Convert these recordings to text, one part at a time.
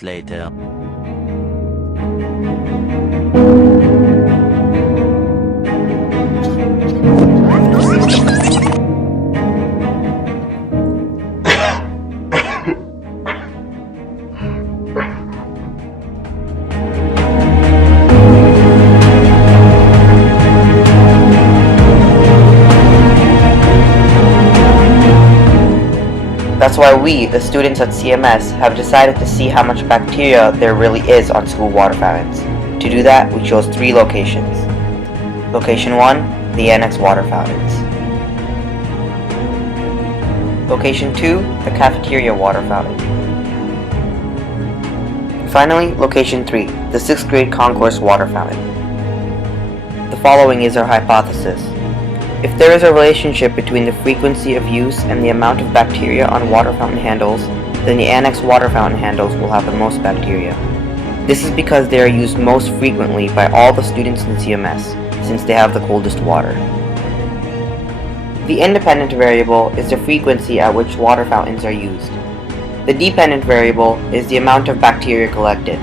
hours later. That's why we, the students at CMS, have decided to see how much bacteria there really is on school water fountains. To do that, we chose 3 locations. Location 1, the annex water fountains. Location 2, the cafeteria water fountain. Finally, location 3, the 6th grade concourse water fountain. The following is our hypothesis. If there is a relationship between the frequency of use and the amount of bacteria on water fountain handles, then the annex water fountain handles will have the most bacteria. This is because they are used most frequently by all the students in CMS, since they have the coldest water. The independent variable is the frequency at which water fountains are used. The dependent variable is the amount of bacteria collected.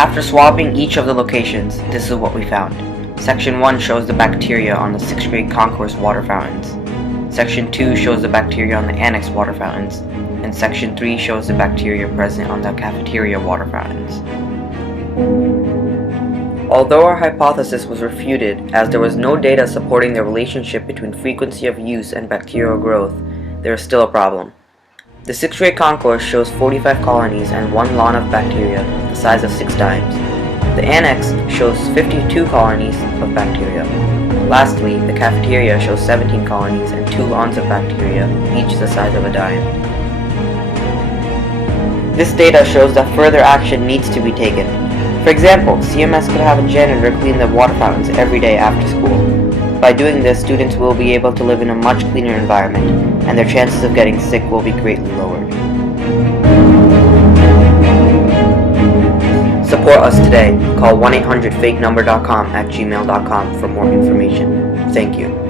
After swabbing each of the locations, this is what we found. Section 1 shows the bacteria on the 6th grade concourse water fountains. Section 2 shows the bacteria on the annex water fountains. And Section 3 shows the bacteria present on the cafeteria water fountains. Although our hypothesis was refuted, as there was no data supporting the relationship between frequency of use and bacterial growth, there is still a problem. The 6th grade concourse shows 45 colonies and 1 lawn of bacteria, the size of 6 dimes. The annex shows 52 colonies of bacteria. Lastly, the cafeteria shows 17 colonies and 2 lawns of bacteria, each the size of a dime. This data shows that further action needs to be taken. For example, CMS could have a janitor clean the water fountains every day after school. By doing this, students will be able to live in a much cleaner environment, and their chances of getting sick will be greatly lowered. Support us today. Call 1-800-FAKENumber.com at gmail.com for more information. Thank you.